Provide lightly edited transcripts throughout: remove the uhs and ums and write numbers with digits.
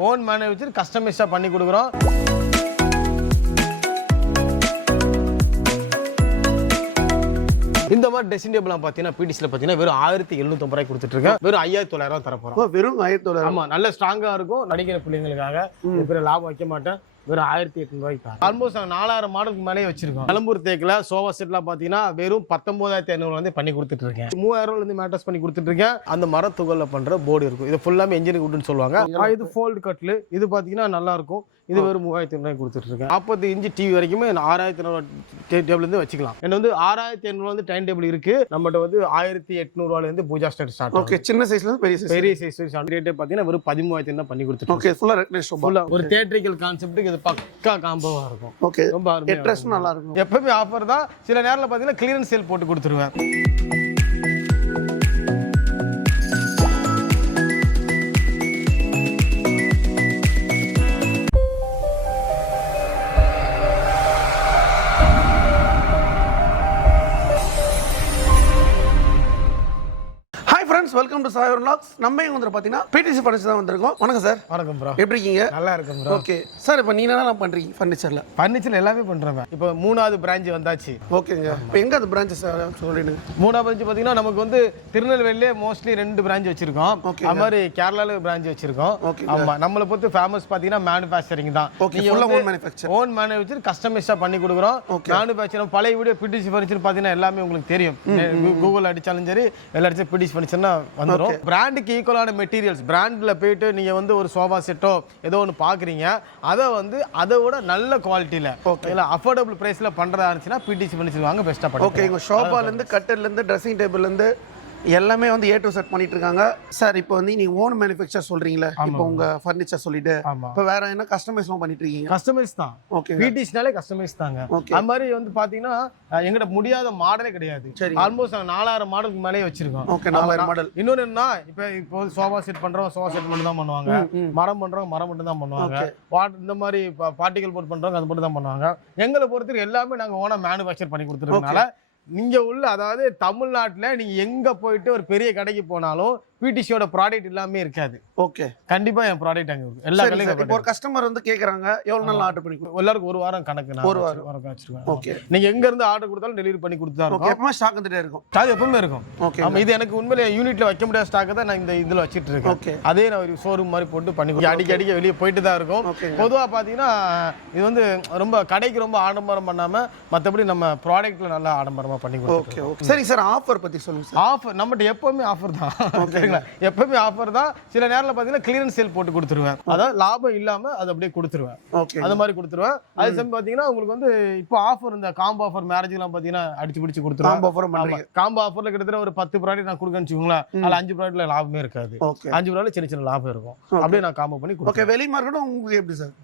Own manufacture கஸ்டமைஸா பண்ணி கொடுக்குறோம். இந்த மாதிரி ட்ரெஸ்ஸிங் டேபிள் பார்த்தீங்கன்னா பிடிசியில் பார்த்தீங்கன்னா வெறும் 1750 ரூபாய் கொடுத்துட்டு இருக்கேன். வெறும் 5900 தர போறோம். வெறும் 1900. ஆமா, நல்ல ஸ்ட்ராங்கா இருக்கும். நடிக்கிற பிள்ளைங்களுக்காக பெரிய லாபம் வைக்க மாட்டேன். வெறும் 1800 ரூபாய்க்கு ஆல்மோஸ்ட் 4000 மாடலுக்கு மேலே வச்சிருக்கோம். கலம்பூர் தேக்கில் சோஃபா செட்லாம் பார்த்தீங்கன்னா வெறும் 19500 வந்து பண்ணி கொடுத்துட்டு இருக்கேன். 3000 இருந்து மேட்ரஸ் பண்ணி கொடுத்துட்டு இருக்கேன். அந்த மரத்துகள்ல பண்ற போர்டு இருக்கும். இது ஃபுல்லாமே என்ஜினியரிங் வுட்னு சொல்லுவாங்க. இது ஃபோல்டு கட்லு. இது பார்த்தீங்கன்னா நல்லா இருக்கும். இது வெறும் 3500 ரூபாய் கொடுத்துட்டு இருக்கேன். 40 இன்ச்சு டிவி வரைக்குமே 6500 டேபிள் இருந்து வச்சுக்கலாம். என்ன வந்து 6500 வந்து டைம் டேபிள் இருக்கு. நம்மகிட்ட வந்து 1800 ரூபாயில இருந்து பூஜா ஸ்டார்ட். ஓகே, சின்ன சைஸ்ல இருந்து பெரிய சைஸ் ரேட் பார்த்தீங்கன்னா வெறும் 13000 பண்ணி கொடுத்துட்டு. ஓகே, ஃபுல்லா ரெக்ரெஷன் ஃபுல்லா ஒரு தியேட்ரிக்கல் கான்செப்ட்டுக்கு இது பக்கா காம்போவா இருக்கும். ஓகே, ரொம்ப அட்ரஸ் நல்லா இருக்கும். எப்பவுமே ஆஃபர் தான். சில நேரத்துல பார்த்தீங்கன்னா கிளியரன்ஸ் சேல் போட்டு கொடுத்துருவேன். Welcome to Sai vlogs. நம்ம இங்க வந்து பாத்தீங்கன்னா பிடிசி ஃபர்னிச்சர் தான் வந்திருக்கோம். வணக்கம் சார். வணக்கம் ப்ரோ. எப்படி இருக்கீங்க? நல்லா இருக்கேன் ப்ரோ. ஓகே சார், இப்போ நீங்க என்னலாம் பண்றீங்க ஃபர்னிச்சர்ல? ஃபர்னிச்சர் எல்லாமே பண்றேன். இப்போ 3வது பிரான்ச் வந்தாச்சு. ஓகேங்க. இப்போ எங்க அந்த பிரான்ச் சார் சொல்லிடுங்க. 3வது பிரான்ச் பாத்தீங்கன்னா நமக்கு வந்து திருநெல்வேலியிலே மோஸ்ட்லி 2 பிரான்ச் வச்சிருக்கோம். அது மாதிரி கேரளால பிரான்ச் வச்சிருக்கோம். ஆமா, நம்மள பொறுத்து ஃபேமஸ் பாத்தீங்கன்னா மேனுஃபேக்சரிங் தான். ஓகே, ஃபுல்லா ஓன் மேனுஃபேக்சர் கஸ்டமைஸா பண்ணி கொடுக்குறோம். மேனுஃபேக்சர் பழைய வீடியோ பிடிசி ஃபர்னிச்சர் பாத்தீங்கன்னா எல்லாமே உங்களுக்கு தெரியும். கூகுள் அடிச்சாலும் சரி எல்லா இடத்துல பிடிசி ஃபர்னிச்சர்னா வந்துரும். பிராண்டுக்கு ஈக்குவலான மெட்டீரியல்ஸ். பிராண்ட்ல போயிட்டு நீங்க வந்து ஒரு சோஃபா செட்டோ ஏதோ ஒன்று பாக்குறீங்க, அதை வந்து அதை விட நல்ல குவாலிட்டியில இல்ல அஃபோர்டபுள் பிரைஸ்ல பண்றதா இருந்துச்சுன்னா பிடிசி ஃபர்னிச்சர் வாங்க பெஸ்டா பண்ணுங்க. ஓகே, உங்க ஷோஃபால இருந்து கட்டில்ல இருந்து ட்ரெஸ்ஸிங் டேபிள்ல இருந்து எல்லாமே வந்து ஏ டு செட் பண்ணிட்டு இருக்காங்க சார். இப்போ வந்து நீங்க ஓன் மேனுஃபேக்சர் சொல்றீங்களா? இப்போ உங்க ஃபர்னிச்சர் சொல்லிட்டு இப்போ வேற என்ன கஸ்டமைஸ்லாம் பண்ணிட்டு இருக்கீங்க? கஸ்டமைஸ் தான். ஓகே, பிடிசினாலே கஸ்டமைஸ் தாங்க. அது மாதிரி வந்து பாத்தீங்கன்னா எங்கட முடியாத மாடலே கிடையாது. ஆல்மோஸ்ட் 4000 மாடலுக்கு மேலே வச்சிருக்கோம். Okay, 4000 model. இன்னொன்னு என்ன, இப்போ சோஃபா செட் பண்றோம், சோஃபா செட் மட்டும் தான் பண்ணுவாங்க. மரம் பண்றோம், மரம் மட்டும் தான் பண்ணுவாங்க. இந்த மாதிரி பார்ட்டிகல் போர்ட் பண்றவங்க அது மட்டும் தான் பண்ணுவாங்க. எங்களை பொறுத்தவரை எல்லாமே நாங்க ஓனா மேனுஃபேக்சர் பண்ணி கொடுத்துருக்கனால நீங்க உள்ள, அதாவது தமிழ்நாட்டுல நீங்க எங்க போயிட்டு ஒரு பெரிய கடைக்கு போனாலும் பிடிசியோட ப்ராடக்ட் எல்லாமே இருக்காது. ஓகே, கண்டிப்பா என் ப்ராடக்ட் அங்க இருக்கு. எல்லா கடையிலும் இப்போ ஒரு கஸ்டமர் வந்து கேக்குறாங்க, எவ்வளவு நாள் ஆர்டர் பண்ணி கொடுங்க? எல்லாருக்கும் ஒரு வாரம் கணக்கு. நான் ஒரு வாரம் வச்சிருக்கேன். ஓகே, நீங்க எங்க இருந்து ஆர்டர் கொடுத்தாலும் டெலிவரி பண்ணி கொடுத்தா இருக்கும். எப்பவுமே ஸ்டாக் வந்துட்டே இருக்கும். ஸ்டாக் எப்பவுமே இருக்கும். ஓகே, ஆமா, இது எனக்கு உண்மையிலே யூனிட்ல வைக்க முடியாத ஸ்டாக் தான் நான் இந்த இதுல வச்சிட்டு இருக்கேன். ஓகே, அதே நான் ஒரு ஷோரூம் மாதிரி போட்டு பண்ணி அடிக்கடி வெளியே போயிட்டு தான் இருக்கும். பொதுவா பாத்தீங்கன்னா இது வந்து ரொம்ப கடைக்கு ரொம்ப ஆடம்பரம் பண்ணாம மத்தபடி நம்ம ப்ராடக்ட்ல நல்லா ஆடம்பரமா பண்ணி கொடுத்துருக்கோம். ஓகே, சரி சார், ஆஃபர் பத்தி சொல்லுங்க சார். ஆஃபர் நம்மகிட்ட எப்பவுமே ஆஃபர் தான். ஓகேங்களா, எப்பவுமே ஆஃபர் தான். சில நேரத்துல பாத்தீங்கன்னா கிளியரன்ஸ் சேல் போட்டு கொடுத்துருவேன். அதாவது லாபம் இல்லாம அதை அப்படியே கொடுத்துருவேன். ஓகே, அந்த மாதிரி கொடுத்துருவேன். அதே சமயம் பாத்தீங்கன்னா உங்களுக்கு வந்து இப்போ ஆஃபர், இந்த காம்போ ஆஃபர் மேரேஜ் எல்லாம் பாத்தீங்கன்னா அடிச்சு பிடிச்சு கொடுத்துருவேன். காம்போ ஆஃபர்ல கிட்டத்தட்ட ஒரு 10 ப்ராடக்ட் நான் கொடுக்கன்னு வச்சுக்கோங்களேன். அதுல 5 ப்ராடக்ட்ல லாபமே இருக்காது. 5 ப்ராடக்ட்ல சின்ன சின்ன லாபம் இருக்கும். அப்படியே நான் காம்போ பண்ணி கொடுப்பேன். ஓகே, வெளி மார்க்கெட்டும் உங்களுக்கு எப்படி சார்?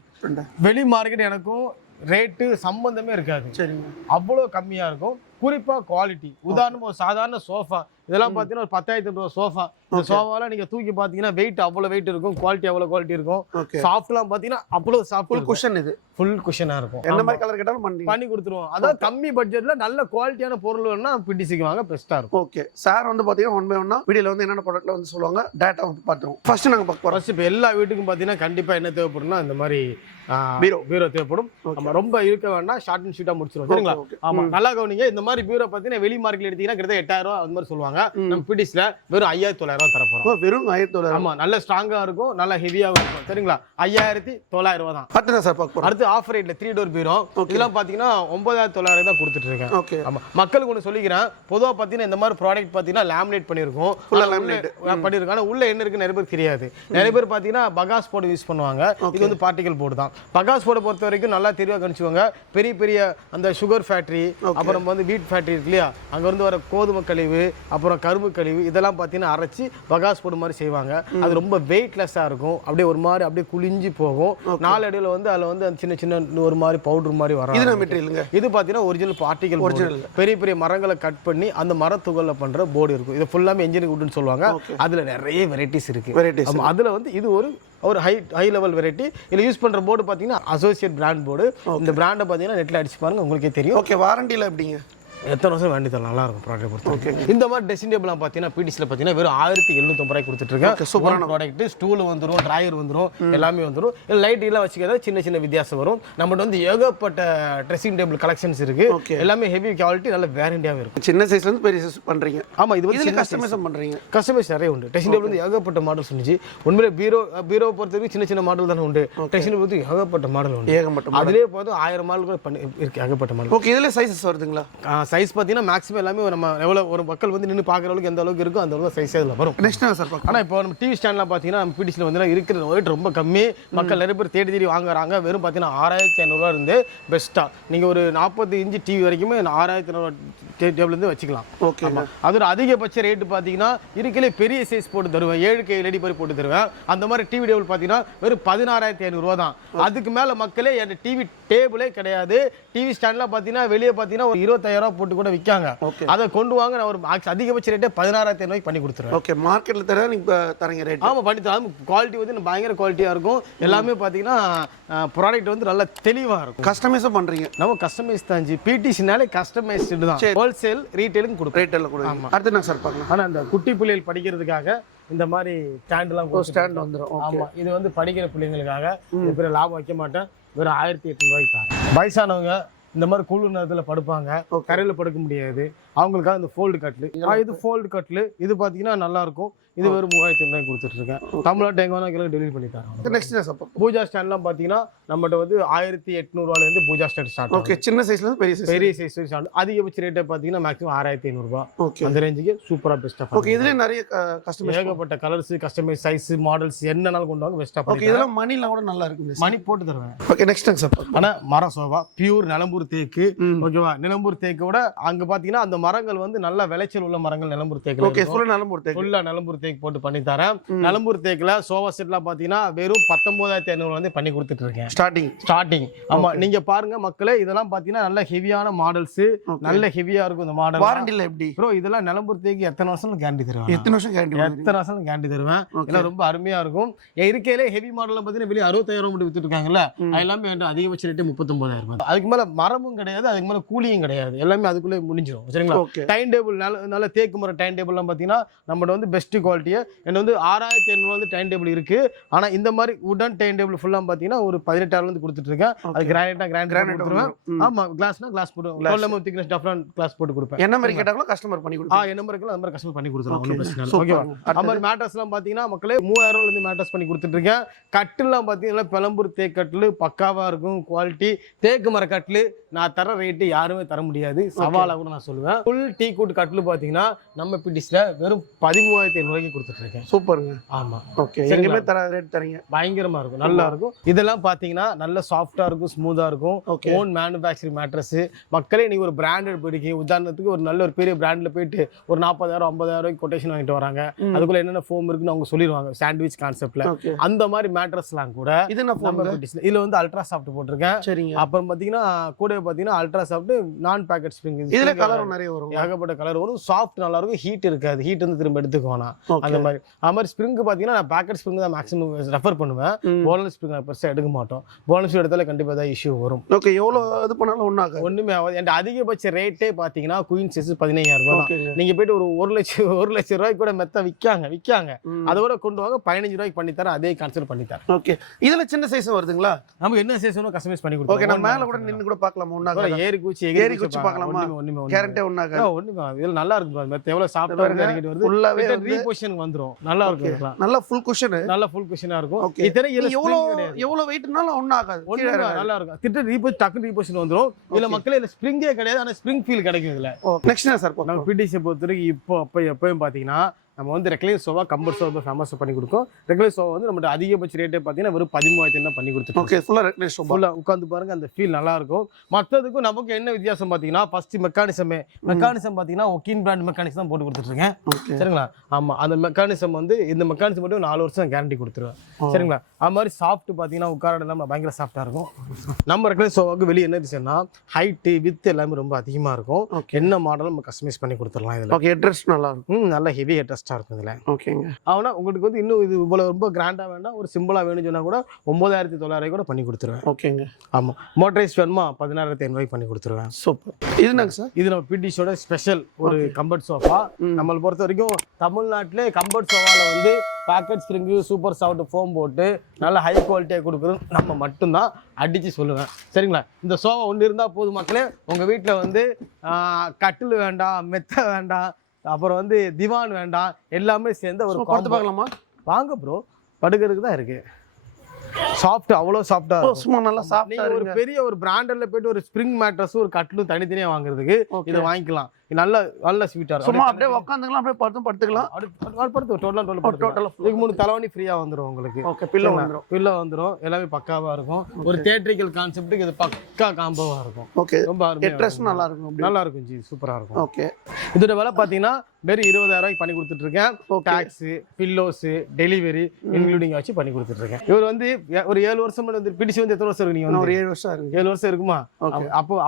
வெளி மார்க்கெட் எனக்கும் ரேட்டு சம்பந்தமே இருக்காது. சரிங்க, அவ்வளோ கம்மியா இருக்கும். குறிப்பா குவாலிட்டி. உதாரணமா ஒரு சாதாரண சோஃபா இதெல்லாம் பாத்தீங்கன்னா ஒரு 10,000 ரூபாய் சோஃபா. இந்த சோஃபால நீங்க தூக்கி பாத்தீங்கன்னா வெயிட் அவ்வளவு வெயிட் இருக்கும், குவாலிட்டி அவ்வளவு குவாலிட்டி இருக்கும். சாஃப்ட்லாம் பாத்தீங்கன்னா அவ்வளவு சாஃப்ட், ஃபுல் குஷன். இது ஃபுல் குஷனா இருக்கும். என்ன மாதிரி கலர் கேட்டாலும் பண்ணி கொடுத்துருவோம். அதாவது கம்மி பட்ஜெட்ல நல்ல குவாலிட்டியான பொருள் வேணும்னா பிடிசிக்கு வாங்க, பெஸ்டா இருக்கும். ஓகே சார், வந்து பாத்தீங்கன்னா ஒன் பை ஒன்னா வீடியோல வந்து என்னென்ன ப்ராடக்ட்ல வந்து சொல்லுவாங்க, டேட்டா வந்து பாத்துறோம். ஃபர்ஸ்ட் நாங்க பார்க்க போறோம். இப்போ எல்லா வீட்டுக்கும் பாத்தீங்கன்னா கண்டிப்பா என்ன தேவைப்படும்னா இந்த மாதிரி பீரோ தேவைப்படும். நம்ம ரொம்ப இருக்க வேண்டாம், ஷார்ட் அண்ட் ஸ்வீட்டா முடிச்சிருவோம். சரிங்களா? ஆமா, நல்லா கவனிங்க. இந்த மாதிரி பீரோ பாத்தீங்கன்னா வெளி மார்க்கெட்ல எடுத்தீங்கன்னா கிட்ட 8000 ரூபாய் அந்த மாதிரி சொல்லுவாங்க. நம்ம பிடிசில வெறும் 5900 ரூபாய் தர போறோம். வெறும் 5900. ஆமா, நல்ல ஸ்ட்ராங்கா இருக்கும், நல்ல ஹெவியாவும் இருக்கும். சரிங்களா? 5900 ரூபாய் தான். அடுத்து சார் பார்க்க போறோம். அடுத்து ஆஃபர் ரேட்ல 3 டோர் பீரோ. இதெல்லாம் பாத்தீங்கன்னா 9900 தான் கொடுத்துட்டு இருக்கேன். ஓகே, ஆமா, மக்களுக்கு ஒன்று சொல்லிக்கிறேன். பொதுவா பாத்தீங்கன்னா இந்த மாதிரி ப்ராடக்ட் பாத்தீங்கன்னா லேமினேட் பண்ணிருக்கோம், ஃபுல்லா லேமினேட் பண்ணிருக்கோம். ஆனா உள்ள என்ன இருக்கு நிறைய பேருக்கு தெரியாது. நிறைய பேர் பாத்தீங்கன்னா பகாஸ் போர்டு யூஸ் பண்ணுவாங்க. இது வந்து பார்ட்டிகல் போர்டு தான். பகாஸ் போர்டு பொறுத்த வரைக்கும் நல்லா தெளிவா கணிச்சுவாங்க. பெரிய பெரிய அந்த சுகர் ஃபேக்டரி, அப்புறம் வந்து வீட் ஃபேக்டரி இருக்கு இல்லையா, அங்க இருந்து வர கோதுமை கழிவு, அப்புறம் கரும்பு கழிவு, இதெல்லாம் பாத்தீங்கன்னா அரைச்சி பகாஸ் போர்டு மாதிரி செய்வாங்க. அது ரொம்ப வெயிட்லெஸ்ஸா இருக்கும். அப்படியே ஒரு மாதிரி அப்படியே குளிஞ்சு போகும். நாளடைவில் வந்து அதுல வந்து சின்ன சின்ன ஒரு மாதிரி பவுடர் மாதிரி வரும். இது பாத்தீங்கன்னா ஒரிஜினல் பார்ட்டிகல் ஒரிஜினல். பெரிய பெரிய மரங்களை கட் பண்ணி அந்த மரத்துகள்ல பண்ற போர்டு இருக்கும். இது ஃபுல்லாமே என்ஜினியரிங் வுட்னு சொல்லுவாங்க. அதுல நிறைய வெரைட்டிஸ் இருக்கு. அதுல வந்து இது ஒரு ஹை லெவல் வெரைட்டி. இதுல யூஸ் பண்ற போர்டு பாத்தீங்கன்னா அசோசியேட் பிராண்ட் போர்டு. இந்த பிராண்டை பாத்தீங்கன்னா நெட்ல அடிச்சு பாருங்க, உங்களுக்கே தெரியும். ஓகே, வாரண்டில எப்படிங்க? எத்தனை வருஷம் வேண்டி தரலாம், நல்லா இருக்கும் ப்ராடக்ட் பொறுத்து. இந்த மாதிரி ட்ரெஸ்ஸிங் டேபிள்லாம் பார்த்தீங்கன்னா பிடிசியில் பார்த்தீங்கன்னா வெறும் 1750 ரூபாய் கொடுத்துட்ருக்கேன். சூப்பரான ப்ராடக்ட். ஸ்டூல் வந்துடும், ட்ராயர் வந்துடும், எல்லாமே வந்துடும். லைட் எல்லாம் வச்சுக்கிறத சின்ன சின்ன வித்தியாசம் வரும். நம்மகிட்ட வந்து ஏகப்பட்ட ட்ரெஸ்ஸிங் டேபிள் கலெக்ஷன்ஸ் இருக்கு. எல்லாமே ஹெவி குவாலிட்டி, நல்ல வேரண்டியாகவும் இருக்கும். சின்ன சைஸ்ல இருந்து பெரிய சைஸ் பண்றீங்க. ஆமா, இது வந்து கஸ்டமைஸ் பண்றீங்க. கஸ்டமைஸ் நிறைய உண்டு. ட்ரெஸ்ஸிங் டேபிள் வந்து ஏகப்பட்ட மாடல்ஸ் இருந்துச்சு. உண்மையிலே பீரோ பொறுத்தவரைக்கும் சின்ன சின்ன மாடல் தானே உண்டு. ட்ரெஸ்ஸிங் டேபிள் வந்து ஏகப்பட்ட மாடல் உண்டு. அதுலேயே போதும் 1000 மாடல் கூட பண்ணி இருக்கு, ஏகப்பட்ட மாடல். ஓகே, இதுல சைஸஸ் வருதுங்களா? சைஸ் பார்த்தீங்கன்னா மேக்ஸிமம் எல்லாமே நம்ம எவ்வளோ ஒரு மக்கள் வந்து நின்று பார்க்குற அளவுக்கு எந்த அளவுக்கு இருக்கும் அந்த அளவுக்கு சைஸ் அதில் வரும். நெக்ஸ்ட் சார் பார்க்கலாம். ஆனால் இப்போ நம்ம டிவி ஸ்டாண்ட்லாம் பார்த்தீங்கன்னா நம்ம பிடிசியில் வந்து இருக்கிற ரேட் ரொம்ப கம்மி. மக்கள் நிறைய பேர் தேடி வாங்குறாங்க. வெறும் பார்த்தீங்கன்னா 6500 இருந்து பெஸ்ட்டாக நீங்கள் ஒரு 40 இன்ச்சு டிவி வரைக்குமே 6500 டேபிள்லேருந்து வச்சுக்கலாம். ஓகே, அதோட அதிகபட்ச ரேட்டு பார்த்தீங்கன்னா இருக்கலே பெரிய சைஸ் போட்டு தருவேன், 7K LED மாதிரி போட்டு தருவேன். அந்த மாதிரி டிவி டேபிள் பார்த்தீங்கன்னா வெறும் 16500 தான். அதுக்கு மேலே மக்களே என் டிவி டேபிளே கிடையாது. டிவி ஸ்டாண்ட்லாம் பார்த்தீங்கன்னா வெளியே பார்த்தீங்கன்னா ஒரு 25000 போட்டு கூட விற்காங்க. அதை கொண்டு வாங்க, நான் ஒரு அதிகபட்ச ரேட்டே 16500 பண்ணி கொடுத்துருவேன். ஓகே, மார்க்கெட்ல தர நீங்க தரீங்க ரேட்? ஆமா, பண்ணி தரேன். குவாலிட்டி வந்து பயங்கர குவாலிட்டியா இருக்கும். எல்லாமே பார்த்தீங்கன்னா ப்ராடக்ட் வந்து நல்ல தெளிவாக இருக்கும். கஸ்டமைஸும் பண்றீங்க? நம்ம கஸ்டமைஸ் தான். பிடிசினாலே கஸ்டமைஸ்டு தான். ஹோல்சேல் ரீட்டைலுக்கு கொடுப்போம். ரீட்டைல கொடுங்க. அடுத்து என்ன சார் பார்க்கலாம்? ஆனால் அந்த குட்டி பிள்ளைகள் படிக்கிறதுக்காக இந்த மாதிரி ஸ்டாண்ட்லாம் ஸ்டாண்ட் வந்துடும். ஆமா, இது வந்து படிக்கிற பிள்ளைங்களுக்காக. இது பேர் லாபம் வைக்க மாட்டேன், வெறும் 1800 ரூபாய்க்கு தரேன். வயசானவங்க இந்த மாதிரி குளிர் நேரத்தில் படுப்பாங்க, கரையில் படுக்க முடியாது, அவங்களுக்காக இந்த ஃபோல்டு கட்லு. இது ஃபோல்டு கட்லு. இது பார்த்தீங்கன்னா நல்லா இருக்கும். இது வெறும் 3500 கொடுத்துட்டு இருக்கேன். தமிழ்நாட்டு எங்கே வேணா டெலிவரி பண்ணி தரேன். நெக்ஸ்ட் பூஜா ஸ்டாண்ட்லாம் பார்த்தீங்கன்னா நம்மகிட்ட வந்து 1800 பூஜா ஸ்டாண்ட் ஸ்டார்ட். ஓகே, சின்ன சைஸ்ல இருந்து பெரிய சைஸ் ஸ்டாண்ட். அதிகபட்ச ரேட்டை பார்த்தீங்கன்னா மேக்ஸிமம் 6500 ரூபாய். ஓகே, அந்த ரேஞ்சுக்கு சூப்பராக பெஸ்ட்டாக. ஓகே, இதுல நிறைய கஸ்டமைஸ், ஏகப்பட்ட கலர்ஸ், கஸ்டமைஸ் சைஸ், மாடல்ஸ் என்னன்னாலும் கொண்டு வாங்க, பெஸ்ட்டாக. ஓகே, இதெல்லாம் மணிலாம் கூட நல்லா இருக்கு. மணி போட்டு தருவேன். Okay, next sir. ஆனா மரம் சோபா பியூர் நிலம்பூர் தேக்கு. ஓகேவா, நிலம்பூர் தேக்கோட அங்க பாத்தீங்கன்னா அந்த மரங்கள் வந்து நல்ல விளைச்சல் உள்ள மரங்கள் நிலம்பூர் தேக்கு. ஓகே, ஃபுல்லா நிலம்பூர் தேக்கு. ஃபுல்லா நிலம்பூர் தேக்கு போட்டு பண்ணி தரேன். நிலம்பூர் தேக்குல சோபா செட்லாம் பாத்தீங்கன்னா வெறும் 19500 வந்து பண்ணி கொடுத்துட்டு இருக்கேன். ஸ்டார்டிங். ஆமா, நீங்க பாருங்க மக்களே, இதெல்லாம் பாத்தீங்கன்னா நல்ல ஹெவியான மாடல்ஸ், நல்ல ஹெவியா இருக்கும் இந்த மாடல். வாரண்டில எப்படி ப்ரோ? இதெல்லாம் நிலம்பூர் தேக்கு எத்தனை வருஷம் கேரண்டி தருவேன். எத்தனை வருஷம் கேரண்டி தருவேன். இதெல்லாம் ரொம்ப அருமையா இருக்கும். இருக்கையிலே ஹெவி மாடல்லாம் பாத்தீங்கன்னா வெளியே 60000 மட்டும் வித்துட்டு இருக்காங்கல்ல, எல்லாமே அதிகபட்ச ரேட்டு 39000. அதுக்கு மேல மரமும் கிடையாது, அதுக்கு மேல கூலியும் கிடையாது, எல்லாமே அதுக்குள்ளே முடிஞ்சிடும். சரிங்களா? டைம் டேபிள் நல்ல தேக்கு மரம் டைம் டேபிள்லாம் பாத்தீங்கன்னா நம்மகிட்ட வந்து பெஸ்ட் குவாலிட்டியா என்ன வந்து 6500 வந்து டைம் டேபிள் இருக்கு. ஆனா இந்த மாதிரி உடன் டைம் டேபிள் ஃபுல்லா பாத்தீங்கன்னா ஒரு 18000 வந்து கொடுத்துட்டு இருக்கேன். அது கிரானைட் கொடுத்துருவேன். ஆமா, கிளாஸ்னா கிளாஸ் போட்டு, லெமன் திக்னஸ் டஃப்ரான் கிளாஸ் போட்டு கொடுப்பேன். என்ன மாதிரி கேட்டாலும் கஸ்டமர் பண்ணி கொடுப்பேன். என்ன மாதிரி அந்த மாதிரி கஸ்டமர் பண்ணி கொடுத்துறோம். ஒன்றும் பிரச்சனை இல்லை. ஓகேவா? அந்த மாதிரி மேட்ரஸ்லாம் பாத்தீங்கன்னா மக்களே 3000 இருந்து மேட்ரஸ் பண்ணி கொடுத்துட்டு இருக்கேன். கட்டுலாம் பாத்தீங்கன்னா பெலம்பூர் தேக்கு கட்டில் பக்காவா இருக்கும் குவாலிட்டி. தேக்கு மர கட்டில் நான் தர ரேட்டு யாருமே தர முடியாது, சவாலா கூட நான் சொல்லுவேன். ஃபுல் டீ கூட் கட்டில் பாத்தீங்கன்னா நம்ம பிடிஸ்ல வெறும் 13500 ரூபாய்க்கு கொடுத்துட்டு இருக்கேன். சூப்பருங்க. ஆமா, ஓகே, எங்கேயுமே தர ரேட் தரீங்க. பயங்கரமா இருக்கும், நல்லா இருக்கும். இதெல்லாம் பாத்தீங்கன்னா நல்ல சாஃப்டா இருக்கும், ஸ்மூதா இருக்கும். Own manufacturing mattress. மக்களே நீங்க ஒரு பிராண்டட் போயிட்டு, உதாரணத்துக்கு ஒரு நல்ல ஒரு பெரிய பிராண்ட்ல போயிட்டு ஒரு 40000 50000 ரூபாய்க்கு கொட்டேஷன் வாங்கிட்டு வராங்க. அதுக்குள்ள என்னென்ன ஃபோம் இருக்குன்னு அவங்க சொல்லிடுவாங்க, சாண்ட்விச் கான்செப்ட்ல. அந்த மாதிரி மேட்ரஸ்லாம் கூட இது என்ன ஃபோம்? இதுல வந்து அல்ட்ரா சாஃப்ட் போட்டிருக்கேன். சரிங்க. அப்புறம் பாத்தீங்கன்னா கூட பாத்தீங்கன்னா அல்ட்ரா சாஃப்ட் நான் பேக்கெட் ஸ்ப்ரிங். இதுல கலர் நிறைய வரும், ஏகப்பட்ட கலர் வரும். சாஃப்ட் நல்லா இருக்கும், ஹீட் இருக்காது, ஹீட் வந்து திரும்ப எடுத்துக்குவானா அந்த மாதிரி. அது மாதிரி ஸ்ப்ரிங் பாத்தீங்கன்னா நான் பேக்கெட் ஸ்ப்ரிங் தான் மேக்ஸிமம் ரெஃபர் பண்ணுவேன். போனஸ் ஸ்ப்ரிங் நான் பெருசா எடுக்க மாட்டோம். போனஸ் எடுத்தாலே கண்டிப்பா ஏதாவது இஷ்யூ வரும். ஓகே, எவ்வளவு இது பண்ணாலும் ஒண்ணுமே ஆகாது. என் அதிகபட்ச ரேட்டே பாத்தீங்கன்னா குயின் சைஸ் 15000 ரூபாய். நீங்க போயிட்டு ஒரு 1 லட்சம் ரூபாய்க்கு கூட மெத்த விற்காங்க. அதோட கொண்டு வாங்க 15 ரூபாய்க்கு பண்ணி தரேன். அதே கான்செப்ட் பண்ணி தரேன். ஓகே, இதுல சின்ன சைஸ் வருதுங்களா? நம்ம என்ன சைஸ் வேணும் கஸ்டமைஸ் பண்ணி கொடுப்போம். ஓகே, நான் மேல கூட நின்னு கூட பார்க்கலாமா? ஒண்ணாக ஏறி குச்சி பார்க்கலாமா? கேரண்டே ஒண்ணாக. இதுல நல்லா இருக்கு மெத்த, எவ்வளவு சாஃப்ட்டா இறங்கிட்டு வருது. ஃபுல்லாவே ரீபொசிஷன் வந்துரும். நல்லா இருக்கும். நல்ல ஃபுல் குஷன், நல்ல ஃபுல் குஷனா இருக்கும். இத்தனை எவ்வளவு வெயிட்னாலும் ஒண்ணாகாது, நல்லா இருக்கும். திட்ட ரீபொசிஷன் டக்கு ரீபொசிஷன் வந்துரும். இதுல மக்களே இல்ல ஸ்ப்ரிங்கே கிடையாது, ஆனா ஸ்ப்ரிங் ஃபீல் கிடைக்கும் இதுல. நெக்ஸ்ட் என்ன சார்? நம்ம பிடிசி பொறுத்தவரைக்கும் இப்போ எப்பயும் பாத்தீங்கன்னா நம்ம வந்து recline sofa, comfort sofa famous பண்ணி கொடுக்கும். ரெக்லைன் சோஃபா வந்து நம்ம அதிகபட்ச ரேட்டே பார்த்தீங்கன்னா வெறும் 13000 பண்ணி கொடுத்துருக்கோம். ஓகே, ஃபுல்லா ரெக்லைன் சோஃபா. ஃபுல்லா உட்காந்து பாருங்க, அந்த ஃபீல் நல்லா இருக்கும். மற்றதுக்கும் நமக்கு என்ன வித்தியாசம் பார்த்தீங்கன்னா ஃபர்ஸ்ட் மெக்கானிசம் பார்த்தீங்கன்னா ஒக்கின் பிராண்ட் மெக்கானிக்ஸ் தான் போட்டு கொடுத்துருக்கேன். சரிங்களா? ஆமா, அந்த மெக்கானிசம் வந்து இந்த மெக்கானிசம் மட்டும் 4 வருஷம் கேரண்டி கொடுத்துருவேன். சரிங்களா? அது மாதிரி சாஃப்ட் பார்த்தீங்கன்னா உட்கார நம்ம பயங்கர சாஃப்டா இருக்கும். நம்ம ரெக்லைன் சோஃபாவுக்கு வெளியே என்ன விஷயம்னா ஹைட்டு வித் எல்லாமே ரொம்ப அதிகமா இருக்கும். என்ன மாடலும் நம்ம கஸ்டமைஸ் பண்ணி கொடுத்துடலாம். இதில் ஓகே, ஹெட் ரெஸ்ட் நல்லா இருக்கும். நல்ல ஹெவி ஹெட் ரெஸ்ட் காஸ்ட்டாக இருக்கும் இதில். ஓகேங்க. ஆனால் உங்களுக்கு வந்து இன்னும் இது இவ்வளோ ரொம்ப கிராண்டாக வேண்டாம், ஒரு சிம்பிளாக வேணும்னு சொன்னால் கூட 9,900 கூட பண்ணி கொடுத்துருவேன். ஓகேங்க. ஆமாம், மோட்டரைஸ் வேணுமா 16,500 பண்ணி கொடுத்துருவேன். சூப்பர். இதுனாங்க சார்? இது நம்ம பிடிஷோட ஸ்பெஷல் ஒரு கம்பர்ட் சோஃபா. நம்மளை பொறுத்த வரைக்கும் தமிழ்நாட்டிலே கம்பர்ட் சோஃபாவில் வந்து pocket spring super soft foam போட்டு நல்ல ஹை குவாலிட்டியாக கொடுக்குறது நம்ம மட்டும்தான் அடித்து சொல்லுவேன். சரிங்களா? இந்த சோஃபா ஒன்று இருந்தால் போதும் மக்களே. உங்கள் வீட்டில் வந்து கட்டில் வேண்டாம், மெத்தை வேண்டாம், அப்புறம் வந்து திவான் வேண்டாம், எல்லாமே சேர்ந்து ஒரு பார்த்து பார்க்கலாமா? வாங்க ப்ரோ, படுக்கிறதுக்கு தான் இருக்குது. சாஃப்ட், அவ்வளோ சாஃப்டா சும்மா நல்லா சாஃப்டா. நீங்க ஒரு பெரிய ஒரு பிராண்டட்ல போயிட்டு ஒரு ஸ்ப்ரிங் மேட்ரஸ் ஒரு கட்டிலும் தனித்தனியா வாங்குறதுக்கு இதை வாங்கிக்கலாம். நல்ல நல்ல ஸ்வீட்டா இருக்கும். சும்மா அப்படியே உட்காந்துக்கலாம், அப்படியே படுத்துக்கலாம். டோட்டலா இதுக்கு 3 தலைவணி ஃப்ரீயா வந்துரும் உங்களுக்கு. ஓகே. பில்லோ வந்துரும். எல்லாமே பக்காவா இருக்கும். ஒரு தியேட்ரிக்கல் கான்செப்ட்டுக்கு இது பக்கா காம்போவா இருக்கும். ஓகே. ரொம்ப அருமையா நல்லா இருக்கும். நல்லா இருக்கும் ஜி, சூப்பரா இருக்கும். ஓகே. இதோட விலை பாத்தீங்கன்னா வெறும் 20,000 பண்ணி கொடுத்துட்டு இருக்கேன். டாக்ஸ், பில்லோஸ், டெலிவரி இன்க்ளூடிங் வச்சு பண்ணி கொடுத்துட்டு இருக்கேன். இவர் வந்து ஒரு 7 வருஷம் வந்து பிடிச்சி வந்து எத்தனை வருஷம் இருக்கு? நீங்க ஒரு 7 வருஷம் இருக்கு. 7 வருஷம் இருக்குமா?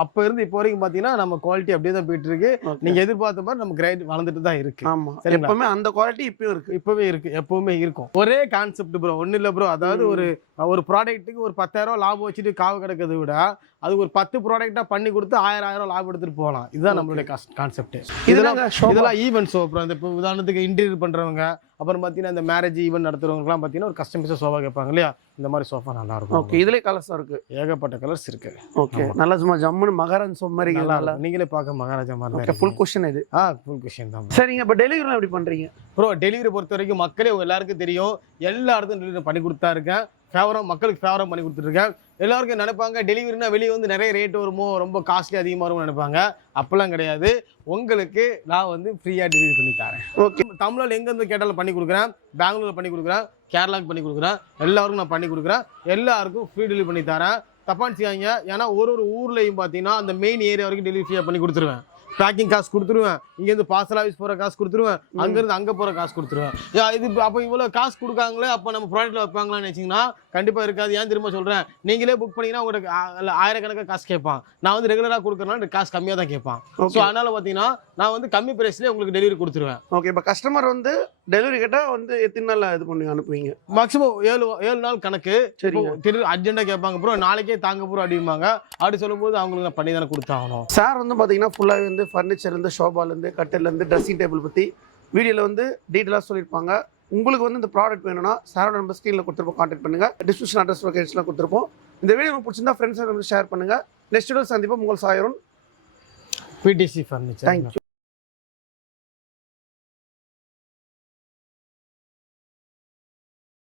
அப்போ இருந்து இப்போ வரைக்கும் பாத்தீங்கன்னா நம்ம குவாலிட்டி அப்படியே தான் போயிட்டு இருக்கு. நீங்க எதிர்பார்த்த மாதிரி நம்ம கிரேட் வளர்ந்துட்டு தான் இருக்கு. ஆமா, எப்பவுமே அந்த குவாலிட்டி இப்பவும் இருக்கு. இப்பவே இருக்கு, எப்பவுமே இருக்கும். ஒரே கான்செப்ட் ப்ரோ, ஒன்னும் இல்ல ப்ரோ. அதாவது ஒரு ப்ராடக்ட்டுக்கு ஒரு 10,000 லாபம் வச்சுட்டு காவு கிடக்கிறத விட அது ஒரு 10 ப்ராடக்டா பண்ணி கொடுத்து 1000 லாபம் எடுத்துட்டு போகலாம். இதுதான் நம்மளுடைய கான்செப்ட். இதெல்லாம் ஈவென்ட் ஷோ. அப்புறம் இப்போ உதாரணத்துக்கு இன்டீரியர் பண்றவங்க, அப்புறம் பார்த்தீங்கன்னா இந்த மேரேஜ் ஈவென்ட் நடத்துறவங்கலாம் பார்த்தீங்கன்னா ஒரு கஸ்டமைஸாக சோஃபா கேட்பாங்க இல்லையா? இந்த மாதிரி சோஃபா நல்லா இருக்கும். ஓகே. இதுலேயே கலர்ஸ் இருக்கு, ஏகப்பட்ட கலர்ஸ் இருக்கு. ஓகே. நல்லா சும்மா ஜம்முன்னு மகாராஜா சோஃபா மாதிரி நல்லா. நீங்களே பார்க்க மகாராஜா மாதிரி. ஓகே. ஃபுல் குஷன் இது. ஃபுல் குஷன் தான். சரிங்க. இப்போ டெலிவரி எப்படி பண்றீங்க ப்ரோ? டெலிவரி பொறுத்த வரைக்கும் மக்களே எல்லாருக்கும் தெரியும், எல்லா இடத்துலையும் டெலிவரி பண்ணி கொடுத்தா இருக்கேன். மக்களுக்கு ஃபேவரம் பண்ணி கொடுத்துருக்கேன். எல்லாருக்கும் நினைப்பாங்க டெலிவரினா வெளியே வந்து நிறைய ரேட் வருமோ, ரொம்ப காஸ்ட்லி அதிகமாக வரும்னு நினைப்பாங்க. அப்பெல்லாம் கிடையாது. உங்களுக்கு நான் வந்து ஃப்ரீயாக டெலிவரி பண்ணி தரேன். ஓகே. தமிழ்நாடு எங்கேருந்து கேட்டாலும் பண்ணி கொடுக்குறேன். பெங்களூரில் பண்ணி கொடுக்குறேன், கேரளாவுக்கு பண்ணி கொடுக்குறேன். எல்லாருக்கும் நான் பண்ணி கொடுக்குறேன். எல்லாருக்கும் ஃப்ரீ டெலிவரி பண்ணி தரேன். தப்பான்னு செய்யாங்க. ஏன்னா ஒரு ஊர்லேயும் பார்த்தீங்கன்னா அந்த மெயின் ஏரியா வரைக்கும் டெலிவரி ஃப்ரீயாக பண்ணி கொடுத்துருவேன். பேக்கிங் காசு கொடுத்துருவேன். இங்கேருந்து பார்சல் ஆஃபீஸ் போகிற காசு கொடுத்துருவேன். அங்கேருந்து அங்கே போகிற காசு கொடுத்துருவேன். இது அப்போ இவ்வளோ காசு கொடுக்காங்களே, அப்போ நம்ம ப்ராடக்ட்டில் வைப்பாங்களான்னு நினச்சிங்கன்னா கண்டிப்பாக இருக்காது. ஏன் திரும்ப சொல்கிறேன், நீங்களே புக் பண்ணிங்கன்னா உங்களுக்கு ஆயிரக்கணக்காக காசு கேட்பான். நான் வந்து ரெகுலராக கொடுக்குறேன்னா காசு கம்மியாக தான் கேட்பான். ஸோ அதனால் பார்த்தீங்கன்னா நான் வந்து கம்மி ப்ரைஸ்லேயே உங்களுக்கு டெலிவரி கொடுத்துருவேன். ஓகே. இப்போ கஸ்டமர் வந்து டெலிவரி கேட்டால் வந்து எத்தனை நாள் இது பண்ணி அனுப்புவீங்க? மேக்ஸிமம் 7 நாள் கணக்கு. திரு அர்ஜென்ட்டாக கேட்பாங்க ப்ரோ, நாளைக்கே தாங்க ப்ரோ அப்படிம்பாங்க. அப்படி சொல்லும்போது அவங்களுக்கு நான் பண்ணி தானே கொடுத்தாகணும். சார் வந்து பார்த்தீங்கன்னா ஃபுல்லாகவே வந்து ஃபர்னிச்சர்லேருந்து, ஷோபாலேருந்து, கட்டிலேருந்து, ட்ரெஸ்ஸிங் டேபிள் பற்றி வீடியோவில் வந்து டீட்டெயிலாக சொல்லியிருப்பாங்க. உங்களுக்கு வந்து இந்த ப்ராடக்ட் வேணும்னா சாரோட நம்பர் ஸ்க்ரீனில் கொடுத்துருப்போம், கான்டாக்ட் பண்ணுங்கள். டிஸ்கிரிப்ஷன் அட்ரஸ் லொகேஷன்லாம் கொடுத்துருப்போம். இந்த வீடியோ உங்களுக்கு பிடிச்சிருந்தா ஃப்ரெண்ட்ஸ் வந்து ஷேர் பண்ணுங்கள். நெக்ஸ்ட் வீடியோ சந்திப்போம். உங்கள் சாயரும் பிடிசி ஃபர்னிச்சர். தேங்க்யூ.